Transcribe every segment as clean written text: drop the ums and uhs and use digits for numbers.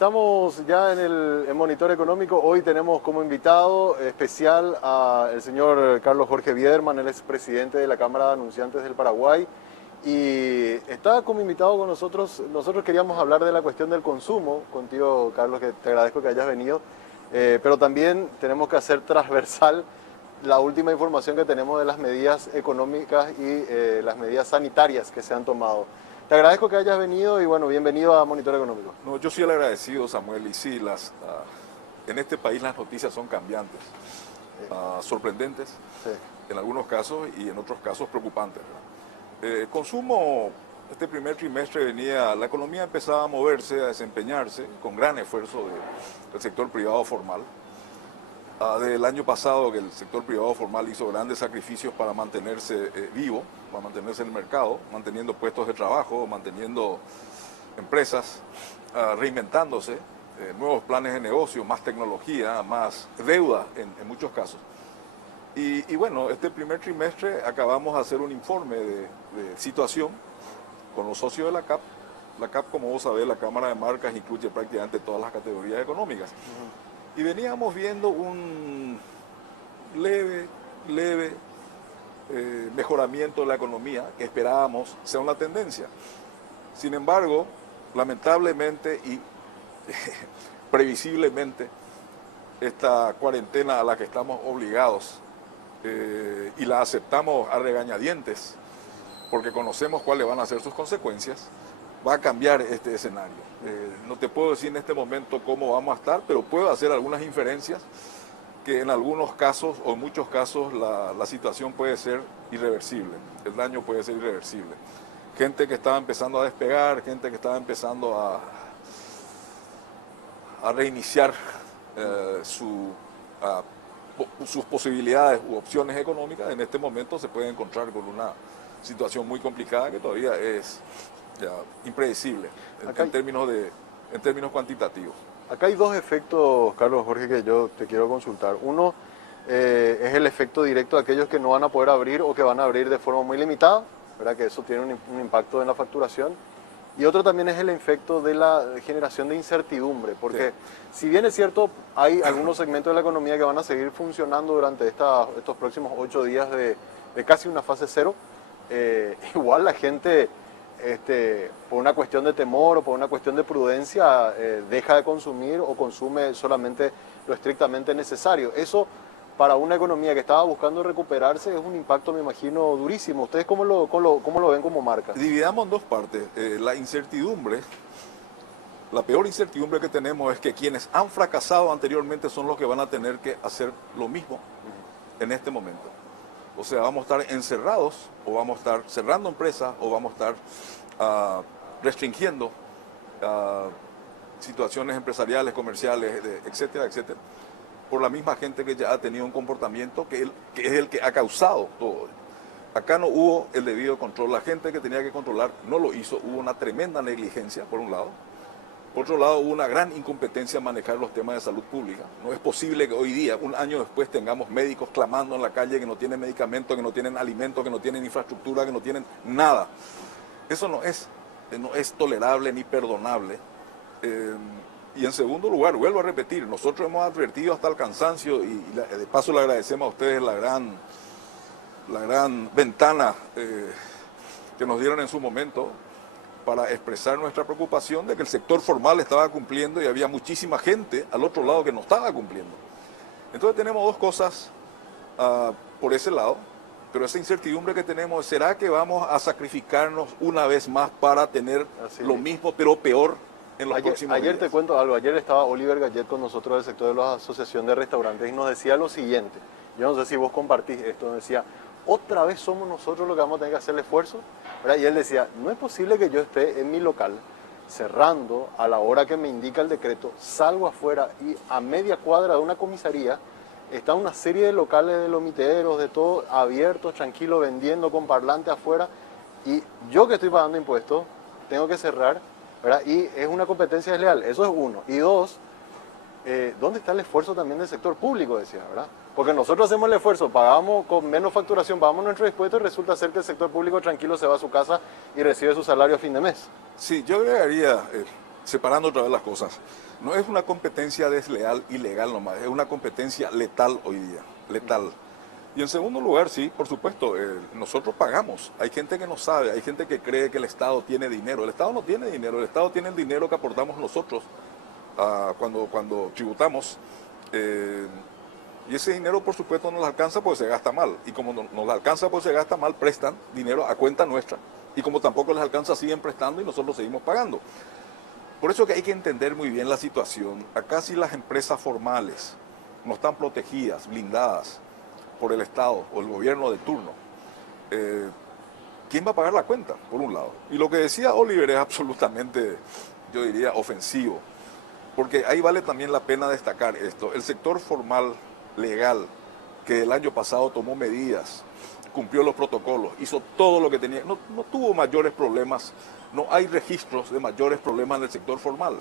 Estamos ya en Monitor Económico. Hoy tenemos como invitado especial al señor Carlos Jorge Biederman, él es presidente de la Cámara de Anunciantes del Paraguay. Y está como invitado con nosotros. Nosotros queríamos hablar de la cuestión del consumo contigo, Carlos, que te agradezco que hayas venido. Pero también tenemos que hacer transversal la última información que tenemos de las medidas económicas y las medidas sanitarias que se han tomado. Te agradezco que hayas venido y bueno, bienvenido a Monitor Económico. No, yo soy el agradecido, Samuel, y sí, en este país las noticias son cambiantes, sorprendentes Sí. en algunos casos y en otros casos preocupantes. Consumo, este primer trimestre la economía empezaba a moverse, a desempeñarse con gran esfuerzo del sector privado formal. Del año pasado que el sector privado formal hizo grandes sacrificios para mantenerse vivo, para mantenerse en el mercado, manteniendo puestos de trabajo, manteniendo empresas, reinventándose, nuevos planes de negocio, más tecnología, más deuda en muchos casos. Y bueno, este primer trimestre acabamos de hacer un informe de situación con los socios de la CAP. La CAP, como vos sabés, la Cámara de Marcas incluye prácticamente todas las categorías económicas. Y veníamos viendo un leve mejoramiento de la economía que esperábamos sea una tendencia. Sin embargo, lamentablemente y previsiblemente, esta cuarentena a la que estamos obligados y la aceptamos a regañadientes porque conocemos cuáles van a ser sus consecuencias, va a cambiar este escenario. No te puedo decir en este momento cómo vamos a estar, pero puedo hacer algunas inferencias que en algunos casos o en muchos casos la situación puede ser irreversible, el daño puede ser irreversible. Gente que estaba empezando a despegar, gente que estaba empezando a reiniciar sus posibilidades u opciones económicas, en este momento se puede encontrar con una situación muy complicada que todavía es impredecible en términos cuantitativos. Acá hay dos efectos, Carlos Jorge, que yo te quiero consultar. Uno es el efecto directo de aquellos que no van a poder abrir o que van a abrir de forma muy limitada, ¿verdad? Que eso tiene un impacto en la facturación. Y otro también es el efecto de la generación de incertidumbre, porque si bien es cierto, hay algunos segmentos de la economía que van a seguir funcionando durante estos próximos 8 días de casi una fase cero, igual la gente, por una cuestión de temor o por una cuestión de prudencia, deja de consumir o consume solamente lo estrictamente necesario. Eso, para una economía que estaba buscando recuperarse, es un impacto, me imagino, durísimo. ¿Ustedes cómo lo ven como marca? Dividamos en dos partes. La incertidumbre, la peor incertidumbre que tenemos es que quienes han fracasado anteriormente son los que van a tener que hacer lo mismo en este momento. O sea, vamos a estar encerrados, o vamos a estar cerrando empresas, o vamos a estar restringiendo situaciones empresariales, comerciales, etcétera, etcétera, por la misma gente que ya ha tenido un comportamiento que es el que ha causado todo. Acá no hubo el debido control, la gente que tenía que controlar no lo hizo, hubo una tremenda negligencia, por un lado. Por otro lado, hubo una gran incompetencia en manejar los temas de salud pública. No es posible que hoy día, un año después, tengamos médicos clamando en la calle que no tienen medicamentos, que no tienen alimentos, que no tienen infraestructura, que no tienen nada. Eso no es tolerable ni perdonable. Y en segundo lugar, vuelvo a repetir, nosotros hemos advertido hasta el cansancio y de paso le agradecemos a ustedes la gran ventana que nos dieron en su momento para expresar nuestra preocupación de que el sector formal estaba cumpliendo y había muchísima gente al otro lado que no estaba cumpliendo. Entonces tenemos dos cosas por ese lado, pero esa incertidumbre que tenemos, ¿será que vamos a sacrificarnos una vez más para tener lo mismo pero peor en los próximos días? Ayer te cuento algo, ayer estaba Oliver Gallet con nosotros del sector de la Asociación de Restaurantes y nos decía lo siguiente, yo no sé si vos compartís esto, nos decía, otra vez somos nosotros los que vamos a tener que hacer el esfuerzo, ¿verdad? Y él decía, no es posible que yo esté en mi local cerrando a la hora que me indica el decreto, salgo afuera y a media cuadra de una comisaría está una serie de locales de lomiteros, de todo, abiertos, tranquilos, vendiendo con parlante afuera, y yo que estoy pagando impuestos tengo que cerrar, ¿verdad? Y es una competencia desleal, eso es uno. Y dos, ¿dónde está el esfuerzo también del sector público? Decía, ¿verdad? Porque nosotros hacemos el esfuerzo, pagamos con menos facturación, pagamos nuestro impuesto y resulta ser que el sector público tranquilo se va a su casa y recibe su salario a fin de mes. Sí, yo agregaría, separando otra vez las cosas, no es una competencia desleal, ilegal nomás, es una competencia letal hoy día, letal. Y en segundo lugar, sí, por supuesto, nosotros pagamos. Hay gente que no sabe, hay gente que cree que el Estado tiene dinero. El Estado no tiene dinero, el Estado tiene el dinero que aportamos nosotros cuando tributamos. Y ese dinero, por supuesto, nos alcanza porque se gasta mal. Y como nos alcanza porque se gasta mal, prestan dinero a cuenta nuestra. Y como tampoco les alcanza, siguen prestando y nosotros seguimos pagando. Por eso que hay que entender muy bien la situación. Acá si las empresas formales no están protegidas, blindadas por el Estado o el gobierno de turno, ¿quién va a pagar la cuenta? Por un lado. Y lo que decía Oliver es absolutamente, yo diría, ofensivo. Porque ahí vale también la pena destacar esto. El sector formal, legal, que el año pasado tomó medidas, cumplió los protocolos, hizo todo lo que tenía, no tuvo mayores problemas, no hay registros de mayores problemas en el sector formal.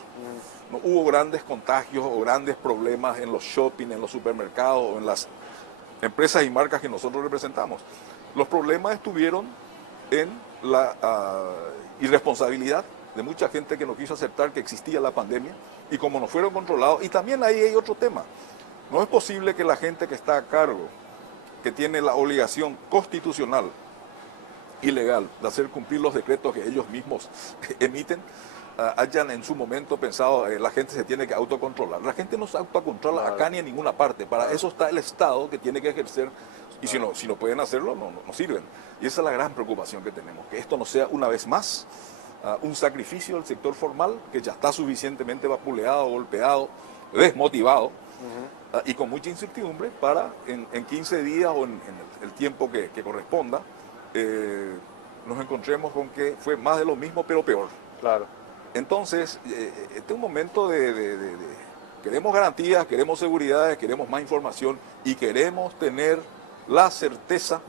No hubo grandes contagios o grandes problemas en los shopping, en los supermercados o en las empresas y marcas que nosotros representamos. Los problemas estuvieron en la irresponsabilidad de mucha gente que no quiso aceptar que existía la pandemia y como no fueron controlados. Y también ahí hay otro tema. No es posible que la gente que está a cargo, que tiene la obligación constitucional y legal de hacer cumplir los decretos que ellos mismos emiten, hayan en su momento pensado la gente se tiene que autocontrolar. La gente no se autocontrola acá ni en ninguna parte. Para eso está el Estado que tiene que ejercer y si no pueden hacerlo, no sirven. Y esa es la gran preocupación que tenemos, que esto no sea una vez más un sacrificio del sector formal que ya está suficientemente vapuleado, golpeado, desmotivado y con mucha incertidumbre para en 15 días o en el tiempo que corresponda nos encontremos con que fue más de lo mismo pero peor. Claro. Entonces, este es un momento queremos garantías, queremos seguridades, queremos más información y queremos tener la certeza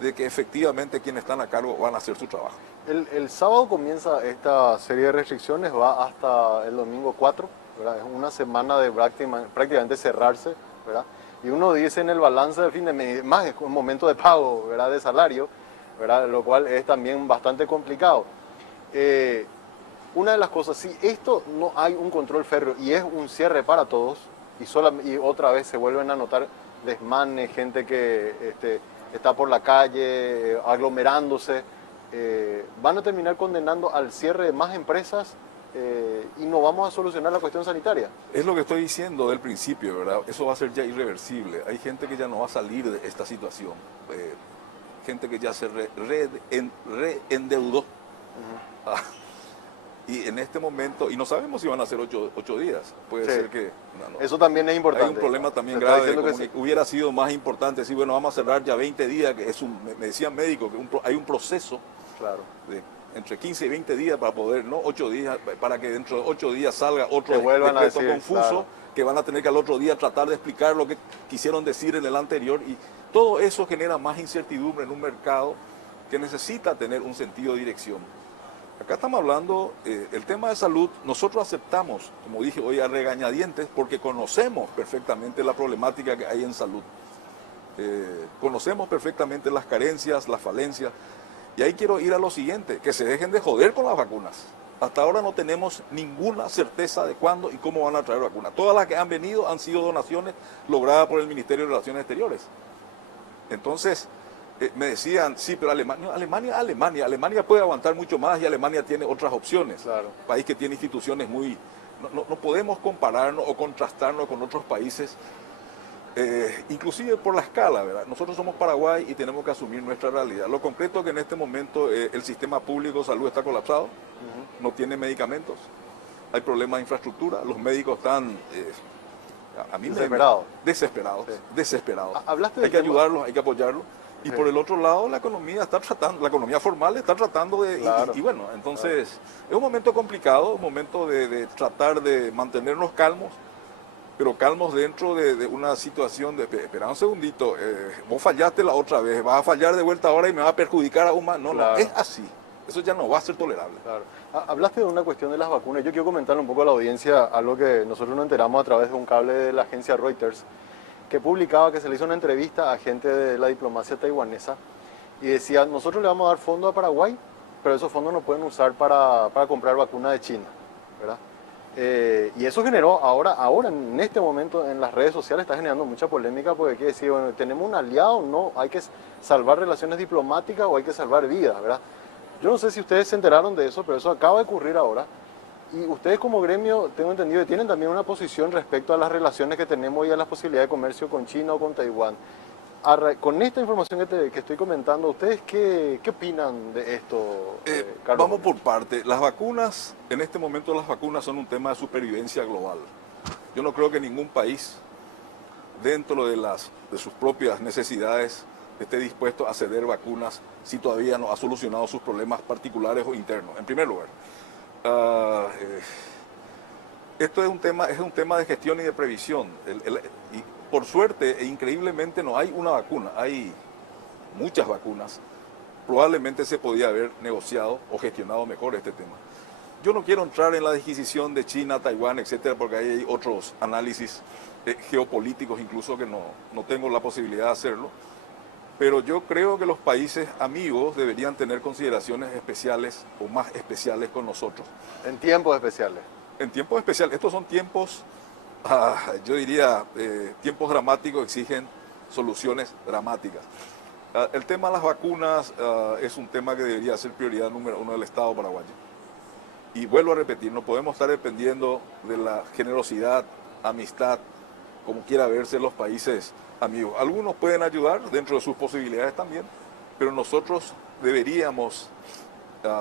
de que efectivamente quienes están a cargo van a hacer su trabajo. El sábado comienza esta serie de restricciones, va hasta el domingo 4, ¿verdad? Es una semana de prácticamente cerrarse, ¿verdad? Y uno dice en el balance de fin de mes, más es un momento de pago, ¿verdad? De salario, ¿verdad? Lo cual es también bastante complicado. Una de las cosas, si esto no hay un control férreo y es un cierre para todos, y otra vez se vuelven a notar desmanes, gente que está por la calle, aglomerándose, van a terminar condenando al cierre de más empresas y no vamos a solucionar la cuestión sanitaria. Es lo que estoy diciendo del principio, ¿verdad? Eso va a ser ya irreversible. Hay gente que ya no va a salir de esta situación. Gente que ya se reendeudó. Y en este momento, y no sabemos si van a ser 8 días, puede ser que... Eso también es importante. Hay un problema también grave, como que hubiera sido más importante decir, bueno, vamos a cerrar ya 20 días, que me decían médicos que hay un proceso de entre 15 y 20 días para poder, no 8 días, para que dentro de 8 días salga otro decreto confuso, que van a tener que al otro día tratar de explicar lo que quisieron decir en el anterior, y todo eso genera más incertidumbre en un mercado que necesita tener un sentido de dirección. Acá estamos hablando, el tema de salud, nosotros aceptamos, como dije hoy, a regañadientes, porque conocemos perfectamente la problemática que hay en salud. Conocemos perfectamente las carencias, las falencias, y ahí quiero ir a lo siguiente, que se dejen de joder con las vacunas. Hasta ahora no tenemos ninguna certeza de cuándo y cómo van a traer vacunas. Todas las que han venido han sido donaciones logradas por el Ministerio de Relaciones Exteriores. Entonces, me decían, sí, pero Alemania puede aguantar mucho más y Alemania tiene otras opciones. Claro. País que tiene instituciones muy... No podemos compararnos o contrastarnos con otros países, inclusive por la escala, ¿verdad? Nosotros somos Paraguay y tenemos que asumir nuestra realidad. Lo concreto es que en este momento el sistema público de salud está colapsado, no tiene medicamentos, hay problemas de infraestructura, los médicos están... desesperados. Hay que ayudarlos, hay que apoyarlos. Y por el otro lado, la economía formal está tratando de... Y bueno, entonces es un momento complicado, un momento de tratar de mantenernos calmos, pero calmos dentro de una situación de... Espera un segundito, vos fallaste la otra vez, vas a fallar de vuelta ahora y me va a perjudicar aún más. No, es así. Eso ya no va a ser tolerable. Claro. Hablaste de una cuestión de las vacunas. Yo quiero comentarle un poco a la audiencia algo que nosotros nos enteramos a través de un cable de la agencia Reuters, que publicaba que se le hizo una entrevista a gente de la diplomacia taiwanesa y decía, nosotros le vamos a dar fondos a Paraguay, pero esos fondos no pueden usar para comprar vacunas de China. ¿verdad? Y eso generó, ahora en este momento en las redes sociales está generando mucha polémica porque quiere decir, bueno, tenemos un aliado, no, hay que salvar relaciones diplomáticas o hay que salvar vidas, ¿verdad? Yo no sé si ustedes se enteraron de eso, pero eso acaba de ocurrir ahora. Y ustedes como gremio, tengo entendido, que tienen también una posición respecto a las relaciones que tenemos y a las posibilidades de comercio con China o con Taiwán. Con esta información que estoy comentando, ¿ustedes qué opinan de esto, Carlos? Vamos por parte. Las vacunas, en este momento las vacunas son un tema de supervivencia global. Yo no creo que ningún país, dentro de sus propias necesidades, esté dispuesto a ceder vacunas si todavía no ha solucionado sus problemas particulares o internos. En primer lugar, esto es un tema de gestión y de previsión. Y por suerte e increíblemente no hay una vacuna, hay muchas vacunas. Probablemente se podía haber negociado o gestionado mejor este tema. Yo no quiero entrar en la disquisición de China, Taiwán, etcétera, porque ahí hay otros análisis geopolíticos incluso que no tengo la posibilidad de hacerlo. Pero yo creo que los países amigos deberían tener consideraciones especiales o más especiales con nosotros. En tiempos especiales. En tiempos especiales, estos son tiempos, yo diría, tiempos dramáticos exigen soluciones dramáticas. El tema de las vacunas es un tema que debería ser prioridad número uno del Estado paraguayo. Y vuelvo a repetir, no podemos estar dependiendo de la generosidad, amistad, como quiera verse los países amigos. Algunos pueden ayudar dentro de sus posibilidades también, pero nosotros deberíamos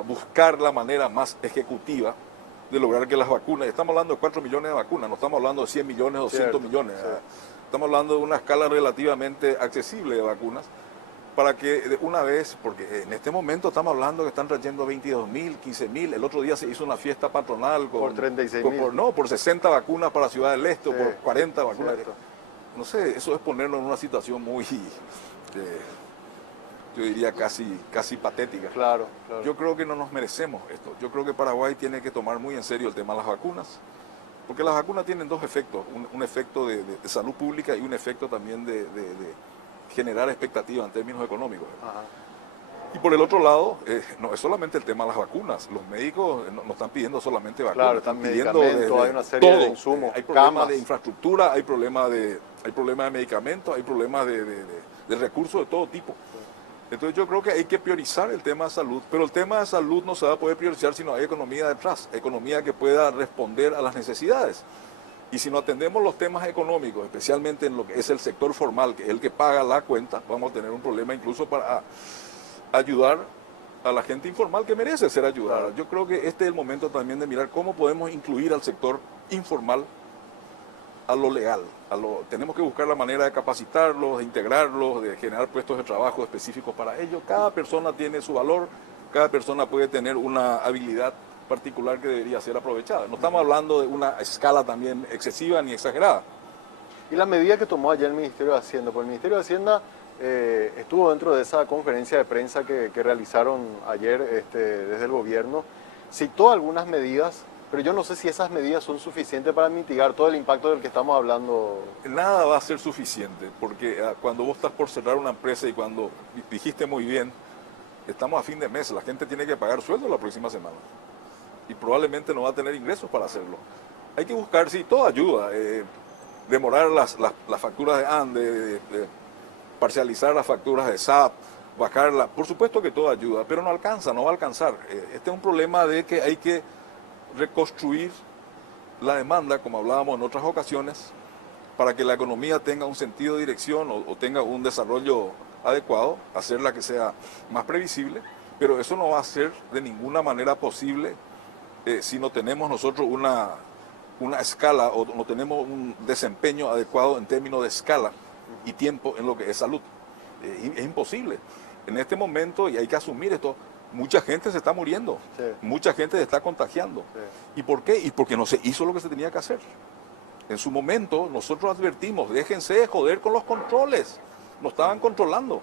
buscar la manera más ejecutiva de lograr que las vacunas, estamos hablando de 4 millones de vacunas, no estamos hablando de 100 millones, 200 millones, estamos hablando de una escala relativamente accesible de vacunas, para que de una vez, porque en este momento estamos hablando que están trayendo 22.000, 15.000, el otro día se hizo una fiesta patronal por 36.000. No, por 60 vacunas para Ciudad del Este, o por 40 vacunas. Cierto. No sé, eso es ponernos en una situación muy, yo diría casi patética. Claro. Yo creo que no nos merecemos esto. Yo creo que Paraguay tiene que tomar muy en serio el tema de las vacunas, porque las vacunas tienen dos efectos, un efecto de salud pública y un efecto también de generar expectativas en términos económicos. Ajá. Y por el otro lado, no es solamente el tema de las vacunas. Los médicos no están pidiendo solamente vacunas, Claro, están pidiendo hay una serie todo. de insumos, Hay problemas camas. de infraestructura, hay problemas de medicamentos, hay problemas de recursos de todo tipo. Entonces yo creo que hay que priorizar el tema de salud, pero el tema de salud no se va a poder priorizar si no hay economía detrás, economía que pueda responder a las necesidades. Y si no atendemos los temas económicos, especialmente en lo que es el sector formal, que es el que paga la cuenta, vamos a tener un problema incluso para ayudar a la gente informal que merece ser ayudada. Claro. Yo creo que este es el momento también de mirar cómo podemos incluir al sector informal a lo legal. Tenemos que buscar la manera de capacitarlos, de integrarlos, de generar puestos de trabajo específicos para ellos. Cada persona tiene su valor, cada persona puede tener una habilidad particular que debería ser aprovechada. No estamos hablando de una escala también excesiva ni exagerada. Y la medida que tomó ayer el Ministerio de Hacienda, pues el Ministerio de Hacienda estuvo dentro de esa conferencia de prensa que realizaron ayer desde el gobierno, citó algunas medidas, pero yo no sé si esas medidas son suficientes para mitigar todo el impacto del que estamos hablando. Nada va a ser suficiente, porque cuando vos estás por cerrar una empresa y cuando dijiste muy bien, estamos a fin de mes, la gente tiene que pagar sueldo la próxima semana y probablemente no va a tener ingresos para hacerlo. Hay que buscar, sí, toda ayuda, demorar las facturas de ANDE, parcializar las facturas de SAP, bajarla, por supuesto que todo ayuda, pero no alcanza, no va a alcanzar. Este es un problema de que hay que reconstruir la demanda, como hablábamos en otras ocasiones, para que la economía tenga un sentido de dirección o tenga un desarrollo adecuado, hacerla que sea más previsible, pero eso no va a ser de ninguna manera posible si no tenemos nosotros una escala o no tenemos un desempeño adecuado en términos de escala y tiempo en lo que es salud. Es imposible. En este momento, y hay que asumir esto, mucha gente se está muriendo, Sí. mucha gente se está contagiando. Sí. ¿Y por qué? Y porque no se hizo lo que se tenía que hacer. En su momento nosotros advertimos, déjense de joder con los controles, nos estaban controlando.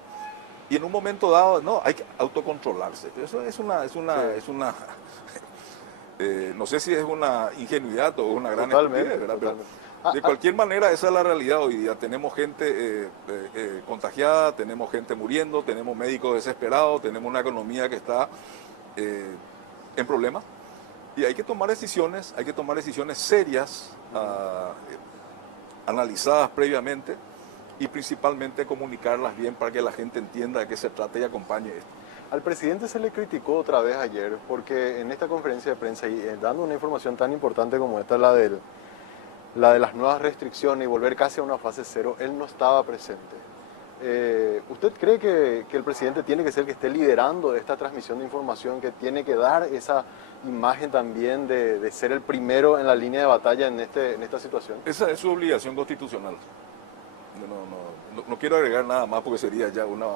Y en un momento dado, no, hay que autocontrolarse. Eso es una no sé si es una ingenuidad o una gran estupidez, ¿verdad? Pero de cualquier manera, esa es la realidad hoy día. Tenemos gente contagiada, tenemos gente muriendo, tenemos médicos desesperados, tenemos una economía que está en problemas. Y hay que tomar decisiones serias, analizadas previamente y principalmente comunicarlas bien para que la gente entienda de qué se trata y acompañe esto. Al presidente se le criticó otra vez ayer porque en esta conferencia de prensa y dando una información tan importante como esta, la de las nuevas restricciones y volver casi a una fase cero, él no estaba presente. ¿Usted cree que el presidente tiene que ser el que esté liderando esta transmisión de información, que tiene que dar esa imagen también de ser el primero en la línea de batalla en esta situación? Esa es su obligación constitucional. No quiero agregar nada más porque sería ya una...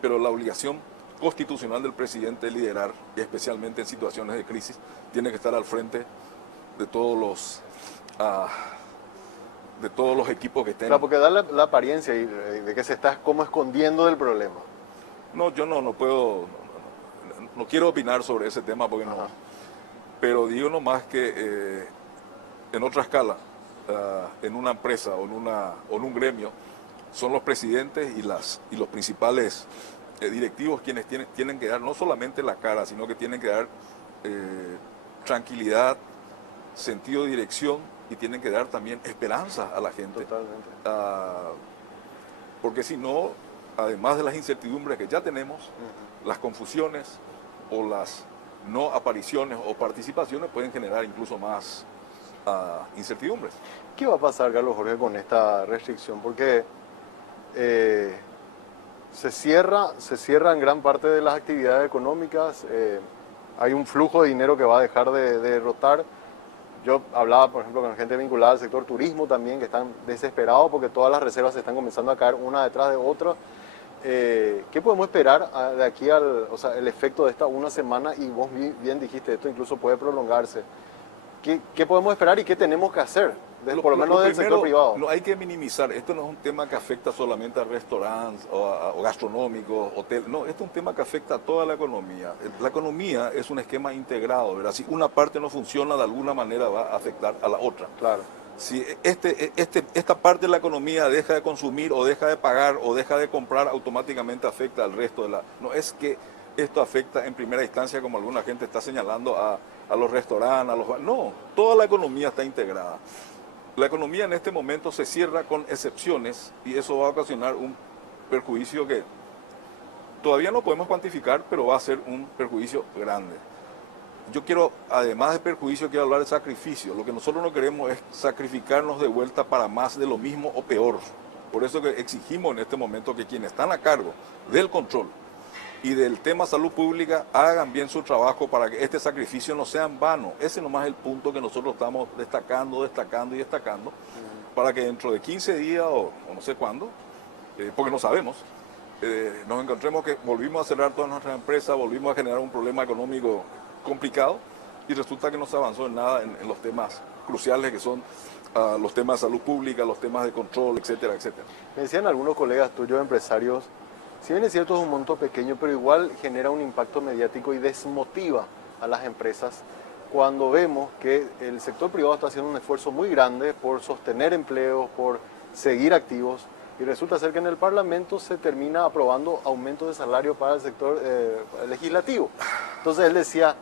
pero la obligación constitucional del presidente es liderar, y especialmente en situaciones de crisis, tiene que estar al frente de todos los equipos que estén. Claro, porque da la apariencia de que se está como escondiendo del problema. No, yo no puedo, no quiero opinar sobre ese tema porque no. Pero digo nomás que en otra escala, en una empresa o en un gremio, son los presidentes y los principales directivos quienes tienen que dar no solamente la cara, sino que tienen que dar tranquilidad, sentido de dirección y tienen que dar también esperanza a la gente. Totalmente. Porque si no, además de las incertidumbres que ya tenemos, las confusiones o las no apariciones o participaciones pueden generar incluso más incertidumbres. ¿Qué va a pasar, Carlos Jorge, con esta restricción? Porque se cierran gran parte de las actividades económicas, hay un flujo de dinero que va a dejar de rotar. Yo hablaba, por ejemplo, con gente vinculada al sector turismo también, que están desesperados porque todas las reservas se están comenzando a caer una detrás de otra. ¿Qué podemos esperar de aquí el efecto de esta una semana? Y vos bien dijiste, esto incluso puede prolongarse. ¿Qué podemos esperar y qué tenemos que hacer? Por lo menos del sector privado. No hay que minimizar. Esto no es un tema que afecta solamente a restaurantes o gastronómicos, hoteles. No, esto es un tema que afecta a toda la economía. La economía es un esquema integrado, ¿verdad? Si una parte no funciona, de alguna manera va a afectar a la otra. Claro. Si esta parte de la economía deja de consumir o deja de pagar o deja de comprar, automáticamente afecta al resto de la... No es que esto afecta en primera instancia, como alguna gente está señalando, a los restaurantes, a los... No, toda la economía está integrada. La economía en este momento se cierra con excepciones y eso va a ocasionar un perjuicio que todavía no podemos cuantificar, pero va a ser un perjuicio grande. Yo quiero, además de perjuicio, quiero hablar de sacrificio. Lo que nosotros no queremos es sacrificarnos de vuelta para más de lo mismo o peor. Por eso que exigimos en este momento que quienes están a cargo del control y del tema salud pública hagan bien su trabajo para que este sacrificio no sea en vano. Ese nomás es el punto que nosotros estamos destacando, para que dentro de 15 días o no sé cuándo, porque no sabemos, nos encontremos que volvimos a cerrar todas nuestras empresas, volvimos a generar un problema económico complicado y resulta que no se avanzó en nada en los temas cruciales que son los temas de salud pública, los temas de control, etcétera, etcétera. Me decían algunos colegas tuyos, empresarios, si bien es cierto es un monto pequeño, pero igual genera un impacto mediático y desmotiva a las empresas cuando vemos que el sector privado está haciendo un esfuerzo muy grande por sostener empleos, por seguir activos, y resulta ser que en el Parlamento se termina aprobando aumentos de salario para el sector legislativo. Entonces él decía,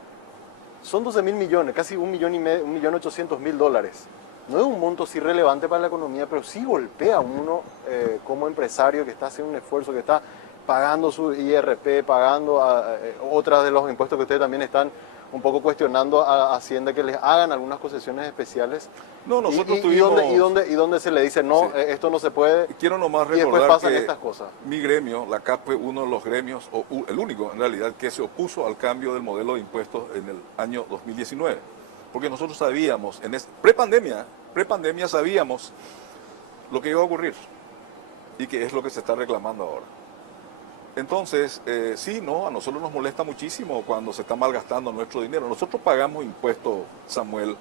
son 12.000 millones, casi 1.800.000 dólares. No es un monto sí relevante para la economía, pero sí golpea a uno como empresario que está haciendo un esfuerzo, que está pagando su IRP, pagando otras de los impuestos que ustedes también están un poco cuestionando a Hacienda, que les hagan algunas concesiones especiales. No, nosotros tuvimos... ¿Y dónde se le dice, no, sí, esto no se puede? Quiero nomás recordar y después pasan que estas cosas. Mi gremio, la CAP, fue uno de los gremios, o el único en realidad, que se opuso al cambio del modelo de impuestos en el año 2019. Porque nosotros sabíamos, prepandemia sabíamos lo que iba a ocurrir y que es lo que se está reclamando ahora. Entonces, a nosotros nos molesta muchísimo cuando se está malgastando nuestro dinero. Nosotros pagamos impuestos, Samuel,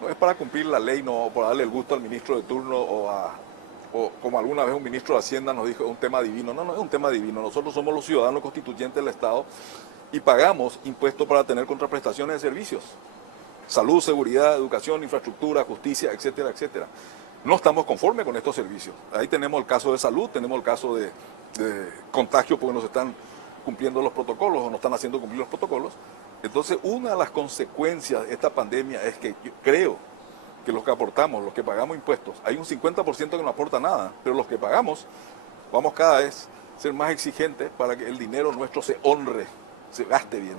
no es para cumplir la ley, no para darle el gusto al ministro de turno o como alguna vez un ministro de Hacienda nos dijo, es un tema divino. No es un tema divino. Nosotros somos los ciudadanos constituyentes del Estado y pagamos impuestos para tener contraprestaciones de servicios. Salud, seguridad, educación, infraestructura, justicia, etcétera, etcétera. No estamos conformes con estos servicios. Ahí tenemos el caso de salud, tenemos el caso de contagio porque no se están cumpliendo los protocolos o no están haciendo cumplir los protocolos. Entonces, una de las consecuencias de esta pandemia es que yo creo que los que aportamos, los que pagamos impuestos, hay un 50% que no aporta nada, pero los que pagamos vamos cada vez a ser más exigentes para que el dinero nuestro se honre, se gaste bien.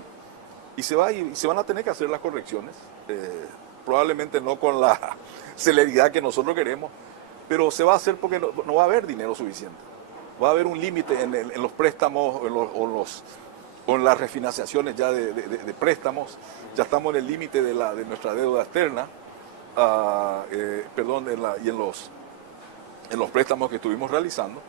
Y se van a tener que hacer las correcciones, probablemente no con la celeridad que nosotros queremos, pero se va a hacer porque no va a haber dinero suficiente. Va a haber un límite en los préstamos o en las refinanciaciones ya de préstamos. Ya estamos en el límite de nuestra deuda externa, y en los préstamos que estuvimos realizando.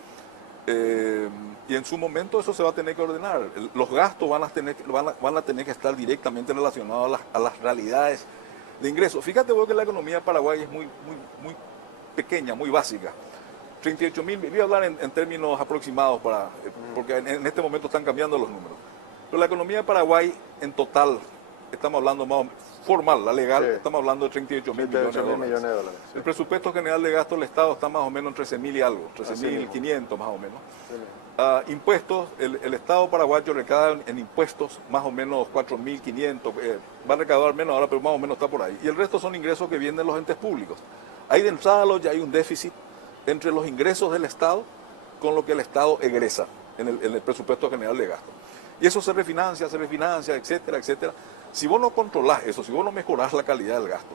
Y en su momento eso se va a tener que ordenar. Los gastos van a tener que estar directamente relacionados a las realidades de ingresos. Fíjate vos que la economía de Paraguay es muy pequeña, muy básica. 38.000, voy a hablar en términos aproximados porque en este momento están cambiando los números. Pero la economía de Paraguay en total, estamos hablando más o menos, formal, la legal, sí, estamos hablando de 38.000 millones de dólares. Sí. El presupuesto general de gasto del Estado está más o menos en 13.000 y algo, 13.500 más o menos. Sí. Impuestos, el Estado paraguayo recauda en impuestos más o menos 4.500, va a recaudar menos ahora, pero más o menos está por ahí. Y el resto son ingresos que vienen de los entes públicos. Ahí de entrada ya hay un déficit entre los ingresos del Estado con lo que el Estado egresa en el presupuesto general de gasto. Y eso se refinancia, etcétera, etcétera. Si vos no controlás eso, si vos no mejorás la calidad del gasto,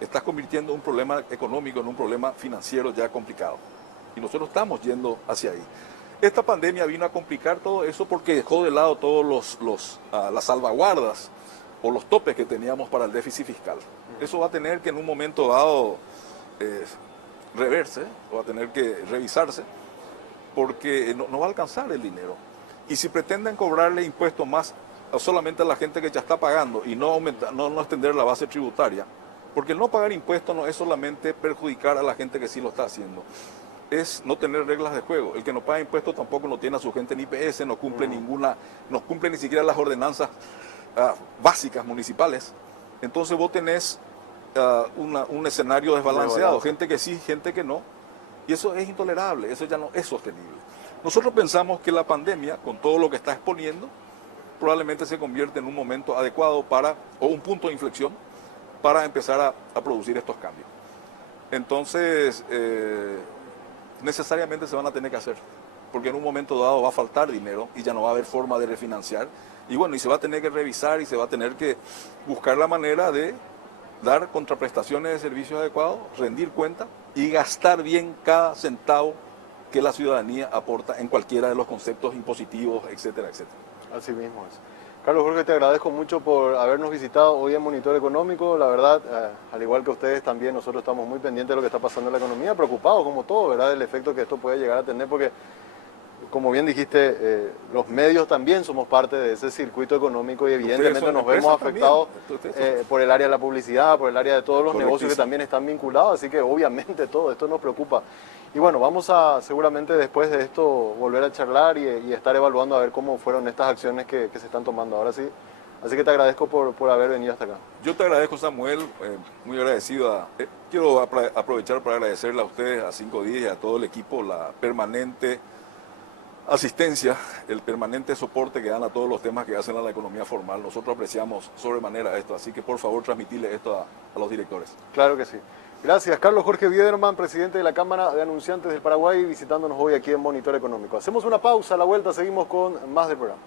estás convirtiendo un problema económico en un problema financiero ya complicado. Y nosotros estamos yendo hacia ahí. Esta pandemia vino a complicar todo eso porque dejó de lado todos las salvaguardas o los topes que teníamos para el déficit fiscal. Eso va a tener que en un momento dado reverse, va a tener que revisarse, porque no va a alcanzar el dinero. Y si pretenden cobrarle impuestos más solamente a la gente que ya está pagando y no extender la base tributaria, porque el no pagar impuestos no es solamente perjudicar a la gente que sí lo está haciendo, es no tener reglas de juego. El que no paga impuestos tampoco no tiene a su gente en IPS, no cumple no cumple ni siquiera las ordenanzas básicas municipales. Entonces vos tenés un escenario desbalanceado, gente que sí, gente que no, y eso es intolerable, eso ya no es sostenible. Nosotros pensamos que la pandemia, con todo lo que está exponiendo, probablemente se convierte en un momento adecuado o un punto de inflexión para empezar a producir estos cambios. Entonces, necesariamente se van a tener que hacer, porque en un momento dado va a faltar dinero y ya no va a haber forma de refinanciar. Y bueno, y se va a tener que revisar y se va a tener que buscar la manera de dar contraprestaciones de servicios adecuados, rendir cuenta y gastar bien cada centavo que la ciudadanía aporta en cualquiera de los conceptos impositivos, etcétera, etcétera. Así mismo es. Carlos Jorge, te agradezco mucho por habernos visitado hoy en Monitor Económico. La verdad, al igual que ustedes también, nosotros estamos muy pendientes de lo que está pasando en la economía, preocupados como todo, ¿verdad?, del efecto que esto puede llegar a tener, porque, como bien dijiste, los medios también somos parte de ese circuito económico y evidentemente nos vemos afectados por el área de la publicidad, por el área de todos los negocios que también están vinculados, así que obviamente todo esto nos preocupa. Y bueno, vamos a seguramente después de esto volver a charlar y estar evaluando a ver cómo fueron estas acciones que se están tomando ahora sí. Así que te agradezco por haber venido hasta acá. Yo te agradezco, Samuel, muy agradecido. Quiero aprovechar para agradecerle a ustedes, a 510 y a todo el equipo, la permanente asistencia, el permanente soporte que dan a todos los temas que hacen a la economía formal. Nosotros apreciamos sobremanera esto, así que por favor transmitirle esto a los directores. Claro que sí. Gracias. Carlos Jorge Biederman, presidente de la Cámara de Anunciantes del Paraguay, visitándonos hoy aquí en Monitor Económico. Hacemos una pausa, a la vuelta seguimos con más del programa.